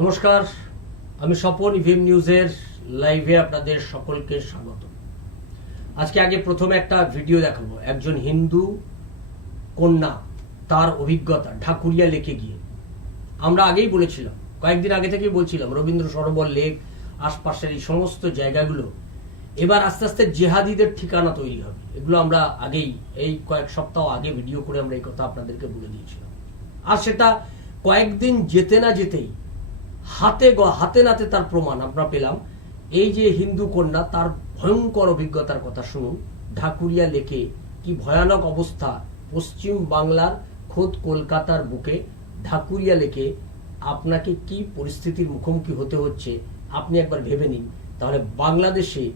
নমস্কার, আমি স্বপন ইভিএম নিউজের লাইভে আপনাদের সকলকে স্বাগত। আজকে আগে প্রথমে একটা ভিডিও দেখাবো। একজন হিন্দু কন্যা, তার অভিজ্ঞতা ঢাকুরিয়া লেকে গিয়ে। আমরা আগেই বলেছিলাম, কয়েকদিন আগে থেকেই বলছিলাম, রবীন্দ্র সরোবর লেক, আশপাশের এই সমস্ত জায়গাগুলো, এবার আস্তে আস্তে জেহাদিদের ঠিকানা তৈরি হবে। এগুলো আমরা আগেই, এই কয়েক সপ্তাহ আগে ভিডিও করে আমরা এই কথা আপনাদেরকে বলে দিয়েছিলাম। আর সেটা কয়েকদিন যেতে না যেতেই হাতে হাতে নাতে তার প্রমাণ আমরা পেলাম। এই যে হিন্দু কন্যা, তার ভয়ঙ্কর অভিজ্ঞতার কথা শুনুন। ঢাকুরিয়া লেকে কি ভয়ানক অবস্থা। পশ্চিম বাংলার খোদ কলকাতার বুকে ঢাকুরিয়া লেকে আপনাকে কি পরিস্থিতির মুখোমুখি হতে হচ্ছে? আপনি একবার ভেবে নিন। তাহলে বাংলাদেশে,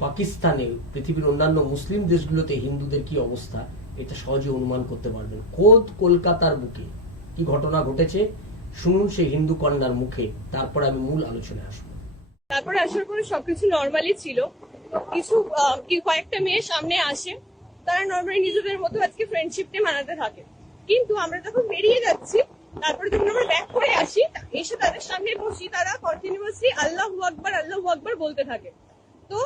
পাকিস্তানে, পৃথিবীর অন্যান্য মুসলিম দেশগুলোতে হিন্দুদের কি অবস্থা? এটা সহজে অনুমান করতে পারবেন। খোদ কলকাতার বুকে কি ঘটনা ঘটেছে? শুনুন সেই হিন্দু কন্যার মুখে, তারপর আমি মূল আলোচনায় আসব। তারপরে আসার পরে সবকিছু নর্মালি ছিল। কিছু কয়েকটা মেয়ে সামনে আসে, তারা নর্মালি নিজেদের মতো আজকে ফ্রেন্ডশিপটা মানাতে থাকে। কিন্তু আমরা যখন বেরিয়ে যাচ্ছি, তারপরে যখন আমরা ব্যাক করে আসি, এসে তাদের সামনে বসি, তারা কন্টিনিউয়াসলি আল্লাহ আকবর আল্লাহ আকবর বলতে থাকে। তো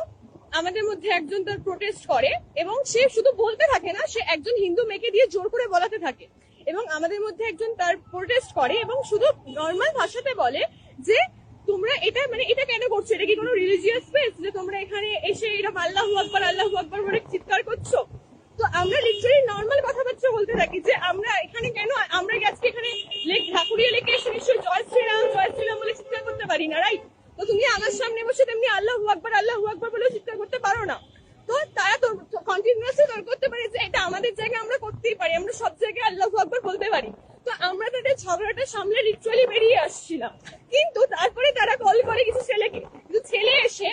আমাদের মধ্যে একজন তার প্রোটেস্ট করে এবং সে শুধু বলতে থাকে না, সে একজন হিন্দু মেয়েকে দিয়ে জোর করে বলাতে থাকে। এবং আমাদের মধ্যে একজন তার প্রোটেস্ট করে এবং শুধু নর্মাল ভাষাতে বলে যে, তোমরা এটা মানে এটা কেন করছ? এটা কি কোনো রিলিজিয়াস স্পেস যে তোমরা এখানে এসে এরকম আল্লাহ আকবর আল্লাহ আকবর বলে চিৎকার করছ? তো আমরা লিটারালি নর্মাল কথাবার্তা বলতে থাকি যে, আমরা এখানে কেন, আমরা আজকে এখানে লেক, ঢাকুরিয়া লেকে এসে নিশ্চয়ই জয় শ্রীরাম জয় শ্রীরাম বলে চিৎকার করতে পারি না রাইট তো তুমি আমার সামনে বসে তেমনি আল্লাহ আকবর আল্লাহ আকবর বলে চিৎকার করতে পারো না। তো তারা তো কন্টিনিউয়াসলি তর্ক করতে পারে, যে এটা আমাদের জায়গায় আমরা করতেই পারি, আমরা সব জায়গায় আল্লাহ আকবর বলতে পারি। তো আমরা তাদের ঝগড়াটা সামলে লিটারালি বেরিয়ে আসছিলাম। কিন্তু তারপরে তারা কল করে কিছু ছেলেকে। কিন্তু ছেলে এসে,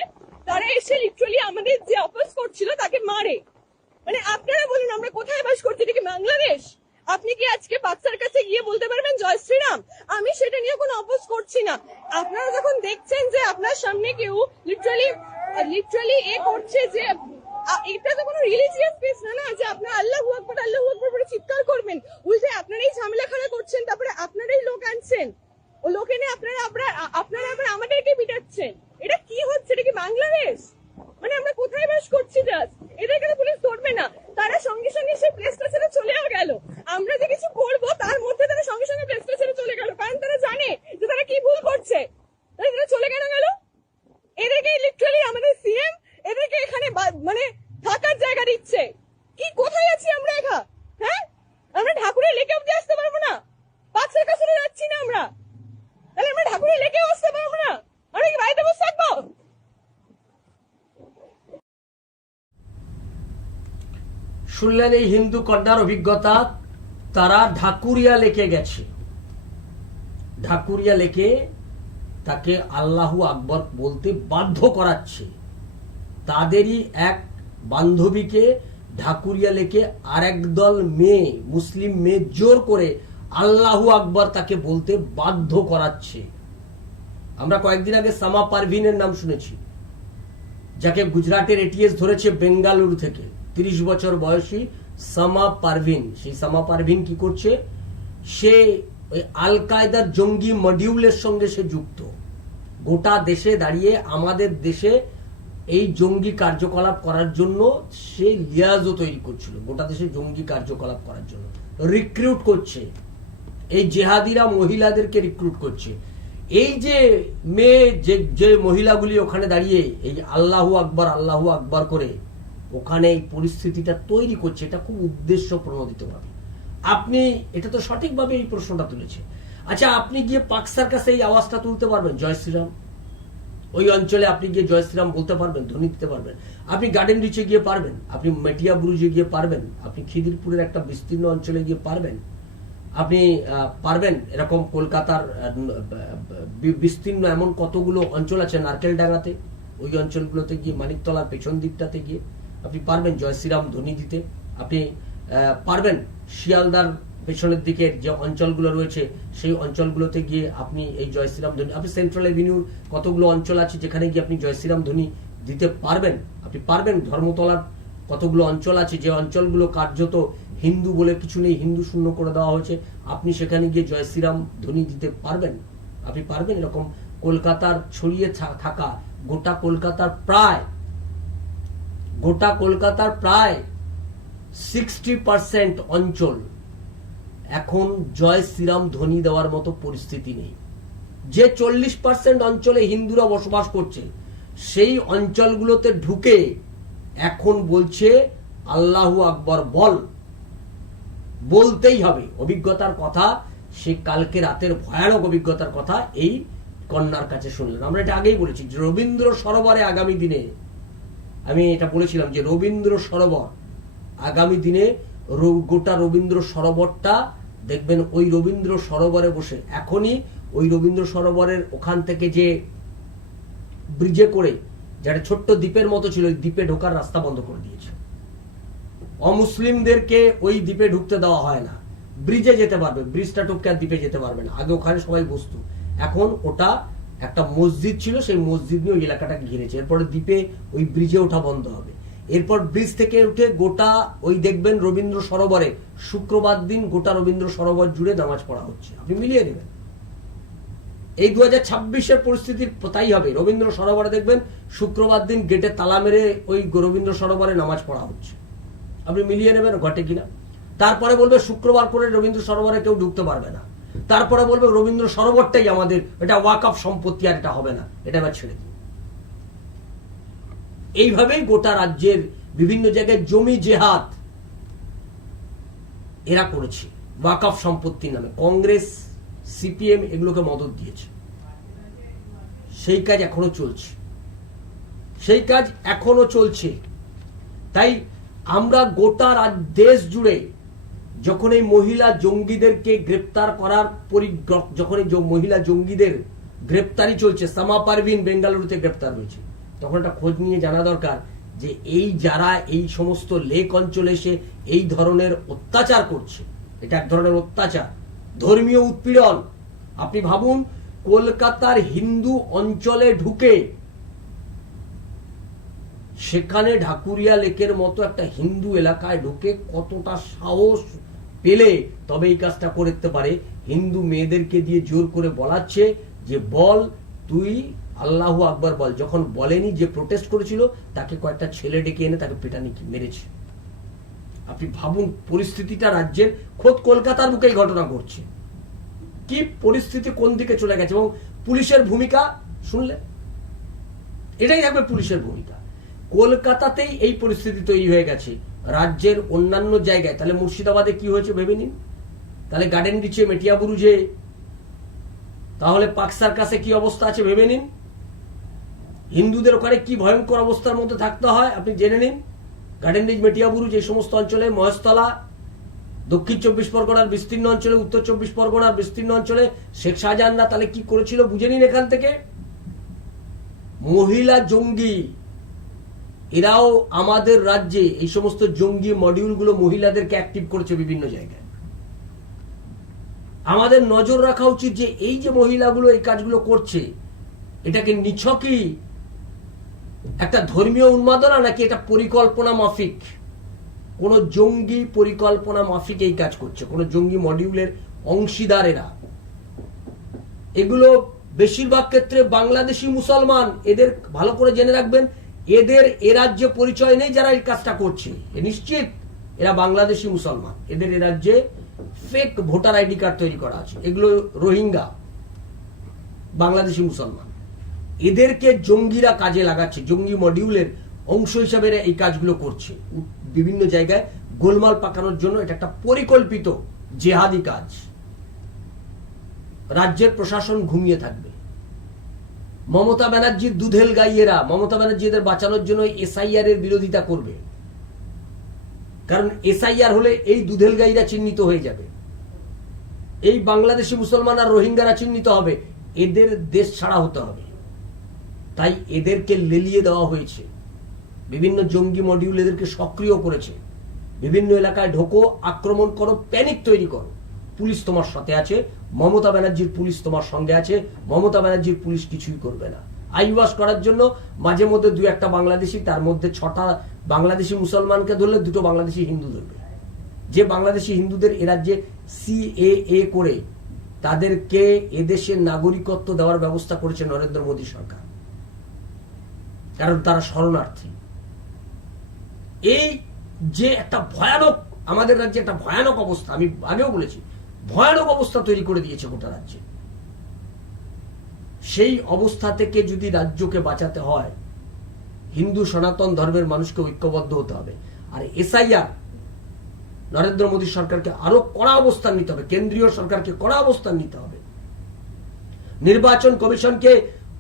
তারা এসে লিটারালি আমাদের যে অপোজ করছিল তাকে মারে। মানে আপনারা বলুন, আমরা কোথায় বাস করছি? এটা কি বাংলাদেশ? আপনি কি আজকে বাচ্চার কাছে গিয়ে বলতে পারবেন, জয় শ্রীরাম আমি সেটা নিয়ে কোনো অপোজ করছি না। আপনারা যখন দেখছেন যে আপনার সামনে কেউ লিটারালি লিটারালি এ করছে যে এটা তো কোনো রিলিজিয়াস প্লেস না না? যে আপনার আল্লাহ আকবর আল্লাহ আকবর বলে চিৎকার করবেন। উল্টে আপনারাই ঝামেলাখানা করছেন, তারপরে আপনারাই লোক আনছেন। ও লোক এনে আপনারা আপনারা আবার আমাদেরকে পিটাচ্ছেন। এটা কি হচ্ছে? এটা কি বাংলাদেশ? মানে আমরা কোথায় বাস করছি জাস্ট এদেরকে তো পুলিশ ধরবে না? তারা সঙ্গে সঙ্গে সেই প্লেসটা ছেড়ে চলেও গেল। আমরা যে কিছু করব, তার মধ্যে তারা সঙ্গে সঙ্গে প্লেসটা ছেড়ে চলে গেল। কারণ তারা জানে যে তারা কি ভুল করছে। তারা চলে কেন গেল? এদেরকে লিটারালি আমাদের সিএম এদেরকে এখানে মানে থাকার জায়গা দিচ্ছে। কি, কোথায় আছি আমরা এখা? হ্যাঁ? আমরা ঠাকুরের লেকে অব্দি আসতে পারব না। পাঁচের কাছে যাচ্ছি না আমরা। তাহলে আমরা ঠাকুরের লেকেও আসতে পারব না। আমরা কি বাড়িতে বসে থাকব? শুনলেন এই হিন্দু কন্যার অভিজ্ঞতা? তারা ঢাকুরিয়া লেকে গেছে। ঢাকুরিয়া লেকে তাকে আল্লাহু আকবর বলতে বাধ্য করাচ্ছে। তাদেরই এক বান্ধবীকে ঢাকুরিয়া লেকে আর দল মেয়ে, মুসলিম মেয়ে জোর করে আল্লাহু আকবর তাকে বলতে বাধ্য করাচ্ছে। আমরা কয়েকদিন আগে সামা পারভিনের নাম শুনেছি, যাকে গুজরাটের এটিএস ধরেছে বেঙ্গালুরু থেকে। তিরিশ বছর বয়সী সামা পারভিন। সেই সামা পারভিন কি করছে? সে ওই আল কায়দার জঙ্গি মডিউলের সঙ্গে সে যুক্ত। গোটা দেশে দাঁড়িয়ে, আমাদের দেশে এই জঙ্গি কার্যকলাপ করার জন্য সে লিয়াজও তৈরি করছিল। গোটা দেশে জঙ্গি কার্যকলাপ করার জন্য। রিক্রুট করছে। এই জেহাদিরা মহিলাদেরকে রিক্রুট করছে। এই যে মেয়ে, যে যে মহিলাগুলি ওখানে দাঁড়িয়ে, এই আল্লাহু আকবর আল্লাহু আকবর করে ওখানে এই পরিস্থিতিটা তৈরি করছে, এটা খুব উদ্দেশ্য প্রণোদিতভাবে আপনি, এটা তো সঠিকভাবে এই প্রশ্নটা তুলেছে। আচ্ছা আপনি গিয়ে পাকসার কাছে এই আওয়াজটা তুলতে পারবেন। জয় শ্রীরাম। ওই অঞ্চলে আপনি গিয়ে জয় শ্রীরাম বলতে পারবেন, ধ্বনি দিতে পারবেন। আপনি গার্ডেন রিচে গিয়ে পারবেন, আপনি মেটিয়া ব্রুজে গিয়ে পারবেন, আপনি খিদিরপুরের একটা বিস্তীর্ণ অঞ্চলে গিয়ে পারবেন। আপনি পারবেন এরকম কলকাতার বিস্তীর্ণ এমন কতগুলো অঞ্চল আছে নারকেল ডাঙ্গাতে ওই অঞ্চলগুলোতে গিয়ে মানিকতলার পেছন দিকটাতে গিয়ে আপনি পারবেন জয় শ্রীরাম ধ্বনি দিতে। আপনি পারবেন শিয়ালদার পেছনের দিকের যে অঞ্চলগুলো রয়েছে, সেই অঞ্চলগুলোতে গিয়ে আপনি এই জয় শ্রীরাম ধ্বনি আপনি সেন্ট্রাল এভিনিউর কতগুলো অঞ্চল আছে, যেখানে গিয়ে আপনি জয় শ্রীরাম ধ্বনি দিতে পারবেন? আপনি পারবেন ধর্মতলার কতগুলো অঞ্চল আছে, যে অঞ্চলগুলো কার্যত হিন্দু বলে কিছু নেই, হিন্দু শূন্য করে দেওয়া হয়েছে, আপনি সেখানে গিয়ে জয় শ্রীরাম ধ্বনি দিতে পারবেন? আপনি পারবেন এরকম কলকাতার ছড়িয়ে থাকা, গোটা কলকাতার প্রায়, গোটা কলকাতার প্রায় সিক্সটি পার্সেন্ট অঞ্চল এখন জয় শ্রীরাম ধ্বনি দেওয়ার মতো পরিস্থিতি নেই। যে চল্লিশ পার্সেন্ট অঞ্চলে হিন্দুরা বসবাস করছে, সেই অঞ্চলগুলোতে ঢুকে এখন বলছে, আল্লাহু আকবর, বল। বলতেই হবে। অভিজ্ঞতার কথা, সে কালকে রাতের ভয়ানক অভিজ্ঞতার কথা এই কন্যার কাছে শুনলেন। আমরা এটা আগেই বলেছি যে রবীন্দ্র সরোবরে আগামী দিনে, আমি এটা বলেছিলাম যে রবীন্দ্র সরোবর আগামী দিনে গোটা রবীন্দ্র সরোবরটা দেখবেন ওই রবীন্দ্র সরোবরে বসে, এখনই ওই রবীন্দ্র সরোবরের ওখান থেকে যে ব্রিজে করে যারা ছোট্ট দ্বীপের মতো ছিল, ওই দ্বীপে ঢোকার রাস্তা বন্ধ করে দিয়েছে। অমুসলিমদেরকে ওই দ্বীপে ঢুকতে দেওয়া হয় না। ব্রিজে যেতে পারবে ব্রিজটা টপকে আর দ্বীপে যেতে পারবে না। আগে ওখানে সবাই বসতো। এখন ওটা একটা মসজিদ ছিল, সেই মসজিদ নিয়ে ওই এলাকাটাকে ঘিরেছে। এরপরে দ্বীপে ওই ব্রিজে ওঠা বন্ধ হবে। এরপর ব্রিজ থেকে উঠে গোটা ওই দেখবেন রবীন্দ্র সরোবরে, শুক্রবার দিন গোটা রবীন্দ্র সরোবর জুড়ে নামাজ পড়া হচ্ছে। আপনি মিলিয়ে নেবেন। এই দু হাজার ছাব্বিশের পরিস্থিতির তাই হবে। রবীন্দ্র সরোবরে দেখবেন শুক্রবার দিন গেটে তালা মেরে ওই রবীন্দ্র সরোবরে নামাজ পড়া হচ্ছে। আপনি মিলিয়ে নেবেন, ঘটে কিনা? তারপরে বলবে শুক্রবার করে রবীন্দ্র সরোবরে কেউ ঢুকতে পারবে না। তারপরে বলবে রবীন্দ্র সরোবরটাই আমাদের, এটা ওয়াকআপ সম্পত্তি আর এটা হবে না। এটা এবার ছেড়ে দিন। এইভাবেই গোটা রাজ্যের বিভিন্ন জায়গায় জমি জেহাদ এরা করেছে। ওয়াকআপ সম্পত্তির নামে। কংগ্রেস, সিপিএম এগুলোকে মদত দিয়েছে। সেই কাজ এখনও চলছে। সেই কাজ এখনও চলছে। তাই আমরা গোটা দেশ জুড়ে যখন এই মহিলা জঙ্গিদেরকে গ্রেপ্তার করার পরিগ্রহ যখন এই মহিলা জঙ্গিদের গ্রেপ্তারি চলছে, সামা পারভিন বেঙ্গালুরুতে গ্রেপ্তার হয়েছে। তখন একটা খোঁজ নিয়ে জানা দরকার যে এই যারা এই সমস্ত লেক অঞ্চলে এসে এই ধরনের অত্যাচার করছে, এটা এক ধরনের অত্যাচার, ধর্মীয় উৎপীড়ন। আপনি ভাবুন, কলকাতার হিন্দু অঞ্চলে ঢুকে সেখানে ঢাকুরিয়া লেকের মতো একটা হিন্দু এলাকায় ঢুকে কতটা সাহস পেলে তবে এই কাজটা করতে পারে। হিন্দু মেয়েদেরকে দিয়ে জোর করে বলাচ্ছে যে, বল, তুই আল্লাহ আকবর বল, যখন বলেনি যে প্রোটেস্ট করেছিল, তাকে কয়েকটা ছেলে ডেকে এনে তাকে পেটানি মেরেছে। আপনি ভাবুন, পরিস্থিতিটা রাজ্যের, খোদ কলকাতার বুকেই ঘটনা ঘটছে। কি পরিস্থিতি কোন দিকে চলে গেছে, এবং পুলিশের ভূমিকা, শুনলে? এটাই থাকবে পুলিশের ভূমিকা। কলকাতাতেই এই পরিস্থিতি তৈরি হয়ে গেছে। রাজ্যের অন্যান্য জায়গায়, তাহলে মুর্শিদাবাদে কি হয়েছে ভেবে নিন? তাহলে গার্ডেন রিচে মেটিয়াবুরুজে তাহলে পাকসার কাছে কি অবস্থা আছে ভেবে নিন? হিন্দুদের ওখানে কি ভয়ঙ্কর অবস্থার মধ্যে থাকতে হয়, আপনি জেনে নিন। গার্ডেন রিচ মেটিয়াবুরুজ এই সমস্ত অঞ্চলে, মহেশতলা, দক্ষিণ চব্বিশ পরগনার, বিস্তীর্ণ অঞ্চলে, উত্তর চব্বিশ পরগনার, বিস্তীর্ণ অঞ্চলে, শেখ শাহজাহানরা তাহলে কি করেছিল বুঝে নিন এখান থেকে? মহিলা জঙ্গি, এরাও আমাদের রাজ্যে এই সমস্ত জঙ্গি মডিউলগুলো মহিলাদেরকে অ্যাক্টিভ করেছে বিভিন্ন জায়গায়। আমাদের নজর রাখা উচিত যে এই যে মহিলাগুলো এই কাজগুলো করছে, এটাকে নিছকই একটা ধর্মীয় উন্মাদনা নাকি এটা পরিকল্পনা মাফিক? কোন জঙ্গি পরিকল্পনা মাফিক এই কাজ করছে, কোন জঙ্গি মডিউলের অংশীদারেরা। এগুলো বেশিরভাগ ক্ষেত্রে বাংলাদেশি মুসলমান, এদের ভালো করে জেনে রাখবেন, এদের এ রাজ্যে পরিচয় নেই যারা এই কাজটা করছে। নিশ্চিত, এরা বাংলাদেশি মুসলমান, এদের এ রাজ্যে ফেক ভোটার আইডি কার্ড তৈরি করা আছে। এগুলো রোহিঙ্গা, বাংলাদেশি মুসলমান। এদেরকে জঙ্গিরা কাজে লাগাচ্ছে, জঙ্গি মডিউলের অংশ হিসাবে এই কাজগুলো করছে। বিভিন্ন জায়গায় গোলমাল পাকানোর জন্য এটা একটা পরিকল্পিত জেহাদি কাজ। রাজ্যের প্রশাসন ঘুমিয়ে থাকবে। মমতা ব্যানার্জির দুধেল গাইয়েরা, মমতা ব্যানার্জি এদের বাঁচানোর জন্য এসআইআর এর বিরোধিতা করবে। কারণ এসআইআর হলে এই দুধেল গাইরা চিহ্নিত হয়ে যাবে। এই বাংলাদেশি মুসলমান আর রোহিঙ্গারা চিহ্নিত হবে। এদের দেশ ছাড়া হতে হবে। তাই এদেরকে লেলিয়ে দেওয়া হয়েছে। বিভিন্ন জঙ্গি মডিউল এদেরকে সক্রিয় করেছে। বিভিন্ন এলাকায় ঢোকো, আক্রমণ করো প্যানিক তৈরি করো। পুলিশ তোমার সাথে আছে, মমতা ব্যানার্জির পুলিশ তোমার সঙ্গে আছে, মমতা ব্যানার্জির পুলিশ কিছুই করবে না। আইওয়াস করার জন্য মাঝে মধ্যে দু একটা বাংলাদেশি, তার মধ্যে ছটা বাংলাদেশি মুসলমানকে ধরলে দুটো বাংলাদেশি হিন্দু ধরবে। যে বাংলাদেশি হিন্দুদের এ রাজ্যে সিএএ করে তাদেরকে এদেশের নাগরিকত্ব দেওয়ার ব্যবস্থা করেছে নরেন্দ্র মোদী সরকার। কারণ তারা শরণার্থী। এই যে একটা ভয়ানক, আমাদের রাজ্যে একটা ভয়ানক অবস্থা, আমি আগেও বলেছি, ভয়ানক অবস্থা তৈরি করে দিয়েছে গোটা রাজ্যে। সেই অবস্থা থেকে যদি রাজ্যকে বাঁচাতে হয়, হিন্দু সনাতন ধর্মের মানুষকে ঐক্যবদ্ধ হতে হবে। আর এসআইআর, নরেন্দ্র মোদী সরকারকে আরও কড়া অবস্থান নিতে হবে, কেন্দ্রীয় সরকারকে কড়া অবস্থান নিতে হবে। নির্বাচন কমিশনকে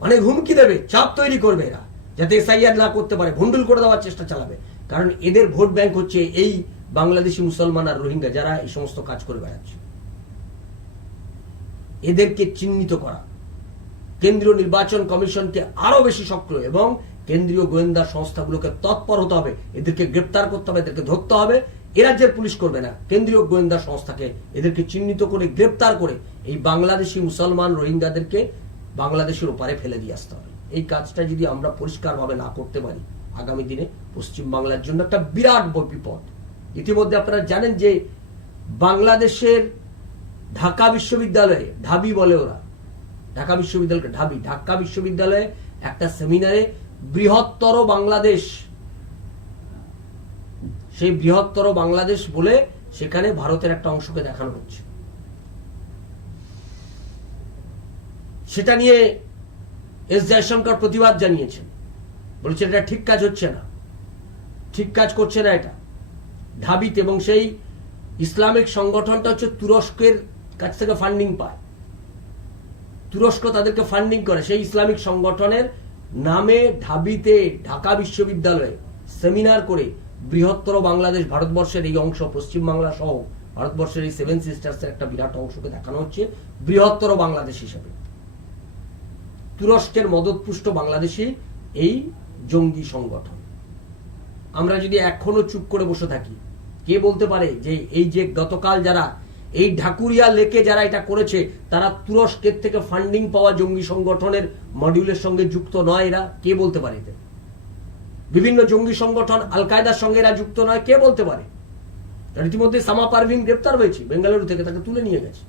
অনেক হুমকি দেবে, চাপ তৈরি করবে এরা। যাতে এসআইআর না করতে পারে ভন্ডুল করে দেওয়ার চেষ্টা চালাবে। কারণ এদের ভোট ব্যাংক হচ্ছে এই বাংলাদেশি মুসলমান আর রোহিঙ্গা যারা এই সমস্ত কাজ করে বেড়াচ্ছে। এদেরকে চিহ্নিত করা। কেন্দ্রীয় নির্বাচন কমিশনকে আরও বেশি সক্রিয় এবং কেন্দ্রীয় গোয়েন্দা সংস্থাগুলোকে তৎপর হতে হবে। এদেরকে গ্রেপ্তার করতে হবে, এদেরকে ধরতে হবে। এ রাজ্যের পুলিশ করবে না। কেন্দ্রীয় গোয়েন্দা সংস্থাকে এদেরকে চিহ্নিত করে, গ্রেপ্তার করে এই বাংলাদেশি মুসলমান রোহিঙ্গাদেরকে বাংলাদেশের ওপারে ফেলে দিয়ে আসতে হবে। এই কাজটা যদি আমরা পরিষ্কারভাবে না করতে পারি, আগামী দিনে পশ্চিম বাংলার জন্য একটা বিরাট বিপদ। ইতিমধ্যে আপনারা জানেন যে বাংলাদেশের ঢাকা বিশ্ববিদ্যালয়ে ঢাবি বলে ওরা। ঢাকা বিশ্ববিদ্যালয়কে ঢাবি। ঢাকা বিশ্ববিদ্যালয়ে একটা সেমিনারে বৃহত্তর বাংলাদেশ, সেই বৃহত্তর বাংলাদেশ বলে সেখানে ভারতের একটা অংশকে দেখানো হচ্ছে। সেটা নিয়ে এস জয়শঙ্কর প্রতিবাদ জানিয়েছেন। বলেছেন এটা ঠিক কাজ হচ্ছে না। ঠিক কাজ করছে না এটা। ঢাবিতে এবং সেই ইসলামিক সংগঠনটা হচ্ছে তুরস্কের কাছ থেকে ফান্ডিং পায়। তুরস্ক তাদেরকে ফান্ডিং করে। সেই ইসলামিক সংগঠনের নামে ঢাবিতে ঢাকা বিশ্ববিদ্যালয়ে সেমিনার করে বৃহত্তর বাংলাদেশ ভারতবর্ষের এই অংশ, পশ্চিমবাংলা সহ ভারতবর্ষের এই সেভেন সিস্টার্সের একটা বিরাট অংশকে দেখানো হচ্ছে, বৃহত্তর বাংলাদেশ হিসেবে। তুরস্কের মদতপুষ্ট বাংলাদেশি এই জঙ্গি সংগঠন। আমরা যদি এখনও চুপ করে বসে থাকি, কে বলতে পারে যে এই যে গতকাল যারা এই ঢাকুরিয়া লেকে যারা এটা করেছে, তারা তুরস্কের থেকে ফান্ডিং পাওয়া জঙ্গি সংগঠনের মডিউলের সঙ্গে যুক্ত নয় এরা? কে বলতে পারে এদের? বিভিন্ন জঙ্গি সংগঠন আল কায়দার সঙ্গে এরা যুক্ত নয়, কে বলতে পারে? ইতিমধ্যে সামা পারভিন গ্রেপ্তার হয়েছে, বেঙ্গালুরু থেকে তাকে তুলে নিয়ে গেছে।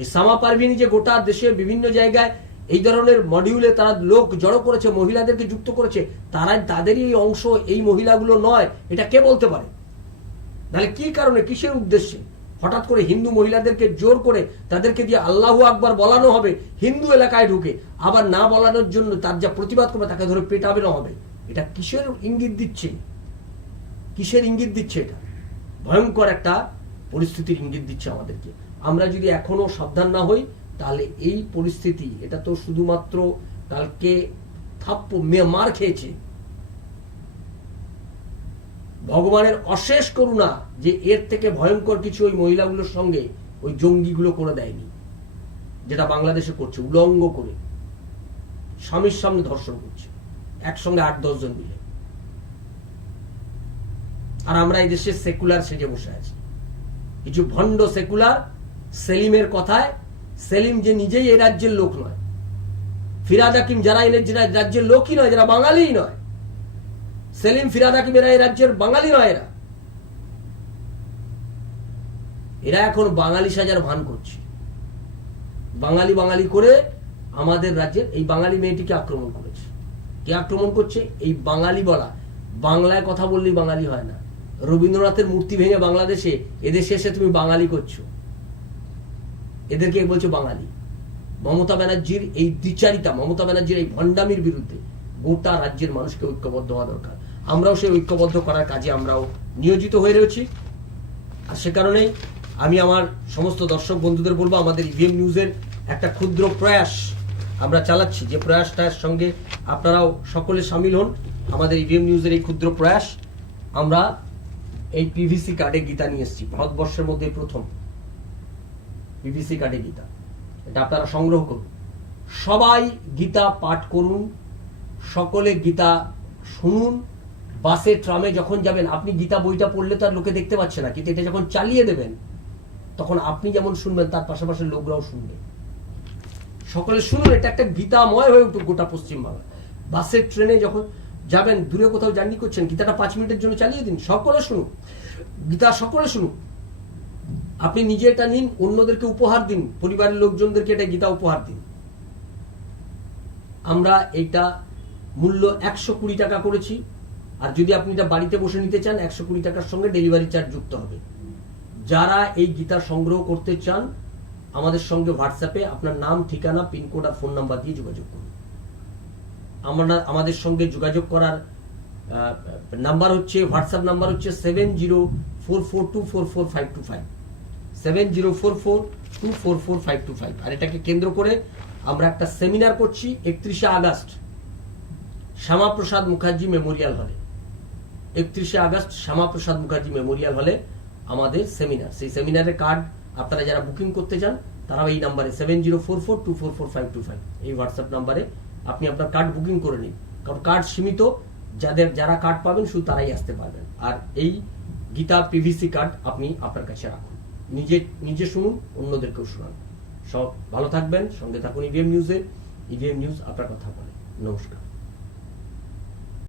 এই সামা পারভিন যে গোটা দেশের বিভিন্ন জায়গায় এই ধরনের মডিউলে তারা লোক জড়ো করেছে, মহিলাদেরকে যুক্ত করেছে তারা তাদেরই এই অংশ, এই মহিলাগুলো নয়, এটা কে বলতে পারে? তাহলে কি কারণে, কিসের উদ্দেশ্যে? হঠাৎ করে হিন্দু মহিলাদেরকে জোর করে তাদেরকে দিয়ে আল্লাহু আকবার বলানো হবে, হিন্দু এলাকায় ঢুকে, আবার না বলানোর জন্য তার যা প্রতিবাদ করবে, তাকে ধরে পেটাবেনো হবে। এটা কিসের ইঙ্গিত দিচ্ছে? কিসের ইঙ্গিত দিচ্ছে এটা? ভয়ঙ্কর একটা পরিস্থিতির ইঙ্গিত দিচ্ছে আমাদেরকে। আমরা যদি এখনও সাবধান না হই তাহলে এই পরিস্থিতি, এটা তো শুধুমাত্র কালকে থাপ্প মার খেয়েছে। ভগবানের অশেষ করুণা যে এর থেকে ভয়ঙ্কর কিছু ওই মহিলাগুলোর সঙ্গে ওই জঙ্গিগুলো করে দেয়নি, যেটা বাংলাদেশে করছে, উলঙ্গ করে। স্বামীর সামনে ধর্ষণ করছে, একসঙ্গে আট, দশ জন মিলে। আর আমরা এই দেশে সেকুলার সেজে বসে আছি। কিছু ভণ্ড সেকুলার সেলিমের কথায় সেলিম যে নিজেই এই রাজ্যের লোক নয়। ফিরাদ হাকিম যারা রাজ্যের- রাজ্যের লোকই নয়, যারা বাঙালিই নয়। সেলিম, ফিরাদ হাকিম এরা এই রাজ্যের বাঙালি নয় এরা। এরা এখন বাঙালি সাজার ভান করছে। বাঙালি বাঙালি করে আমাদের রাজ্যের এই বাঙালি মেয়েটিকে আক্রমণ করেছে। কে আক্রমণ করছে? এই বাঙালি বলা। বাংলায় কথা বললেই বাঙালি হয় না। রবীন্দ্রনাথের মূর্তি ভেঙে বাংলাদেশে, এদেশে এসে তুমি বাঙালি করছ। এদেরকে বলছো? বাঙালি। মমতা ব্যানার্জির এই দ্বিচারিতা, মমতা ব্যানার্জির এই ভণ্ডামির বিরুদ্ধে গোটা রাজ্যের মানুষকে ঐক্যবদ্ধ হওয়া দরকার। আমরাও সেই ঐক্যবদ্ধ করার কাজে আমরাও নিয়োজিত হয়ে রয়েছি। আর সে কারণেই আমি আমার সমস্ত দর্শক বন্ধুদের বলব, আমাদের ইভিএম নিউজের একটা ক্ষুদ্র প্রয়াস আমরা চালাচ্ছি। যে প্রয়াসটার সঙ্গে আপনারাও সকলে সামিল হন, আমাদের ইভিএম নিউজের এই ক্ষুদ্র প্রয়াস। আমরা এই পিভিসি কার্ডে গীতা নিয়ে এসেছি, ভারতবর্ষের মধ্যে প্রথম। পিভিসি কার্ডে গীতা। এটা আপনারা সংগ্রহ করুন। সবাই গীতা পাঠ করুন, সকলে গীতা শুনুন, বাসে, ট্রামে যখন যাবেন, আপনি গীতা বইটা পড়লে তো আর লোকে দেখতে পাচ্ছে না, কিন্তু এটা যখন চালিয়ে দেবেন, তখন আপনি যেমন শুনবেন, তার পাশাপাশি লোকরাও শুনবে। সকলে শুনুন, এটা একটা গীতাময় হয়ে উঠুক গোটা পশ্চিমবাংলা। বাসের ট্রেনে যখন যাবেন, দূরে কোথাও জার্নি করছেন, গীতাটা পাঁচ মিনিটের জন্য চালিয়ে দিন, সকলে শুনুন গীতা সকলে শুনুন আপনি নিজে এটা নিন, অন্যদেরকে উপহার দিন, পরিবারের লোকজনদেরকে এটা গীতা উপহার দিন। আমরা এটা মূল্য একশো কুড়ি টাকা করেছি, আর যদি আপনি এটা বাড়িতে বসে নিতে চান, একশো কুড়ি টাকার সঙ্গে ডেলিভারি চার্জ যুক্ত হবে। যারা এই গীতা সংগ্রহ করতে চান, আমাদের সঙ্গে হোয়াটসঅ্যাপে আপনার নাম, ঠিকানা পিনকোড আর ফোন নাম্বার দিয়ে যোগাযোগ করুন। আমরা, আমাদের সঙ্গে যোগাযোগ করার নাম্বার হচ্ছে হোয়াটসঅ্যাপ নাম্বার হচ্ছে seven zero four four two four four five two five seven zero four four two four four five two five আর এটাকে কেন্দ্র করে আমরা একটা সেমিনার করছি একত্রিশে আগস্ট। শ্যামাপ্রসাদ মুখার্জি মেমোরিয়াল হলে একত্রিশে আগস্ট শ্যামাপ্রসাদ মুখার্জি মেমোরিয়াল হলে আমাদের সেমিনার সেই সেমিনারের কার্ড আপনারা যারা বুকিং করতে চান, তারাও এই নাম্বারে seven zero four four two four four five two five এই হোয়াটসঅ্যাপ নাম্বারে আপনি আপনার কার্ড বুকিং করে নিন। কারণ কার্ড সীমিত, যাদের যারা কার্ড পাবেন, শুধু তারাই আসতে পারবেন। আর এই গীতা পিভিসি কার্ড আপনি আপনার কাছে রাখুন। নিজে নিজে শুনুন, অন্যদেরকেও শোনান। সব ভালো থাকবেন, সঙ্গে থাকুন ইভিএম নিউজে ইভিএম নিউজ আপনার কথা বলে। নমস্কার।